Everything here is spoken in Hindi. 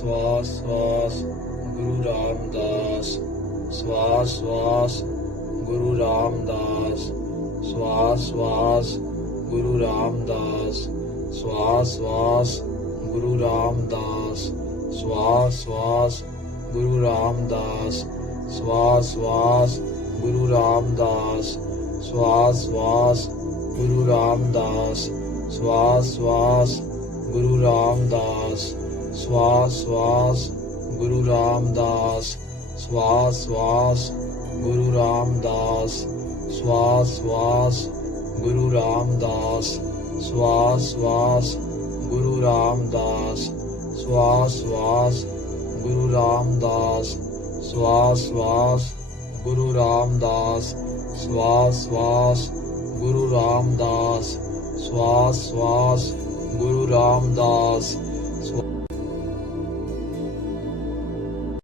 श्वास श्वास गुरु रामदास श्वास श्वास गुरु रामदास श्वास श्वास गुरु रामदास श्वास श्वास गुरु रामदास श्वास श्वास गुरु रामदास श्वास श्वास गुरु रामदास श्वास श्वास गुरु रामदास श्वास श्वास गुरु रामदास श्वास श्वास गुरु रामदास। श्वास श्वास गुरु रामदास। श्वास श्वास गुरु रामदास। श्वास श्वास गुरु रामदास। श्वास श्वास गुरु रामदास। श्वास श्वास गुरु रामदास। श्वास श्वास गुरु रामदास। श्वास श्वास गुरु रामदास।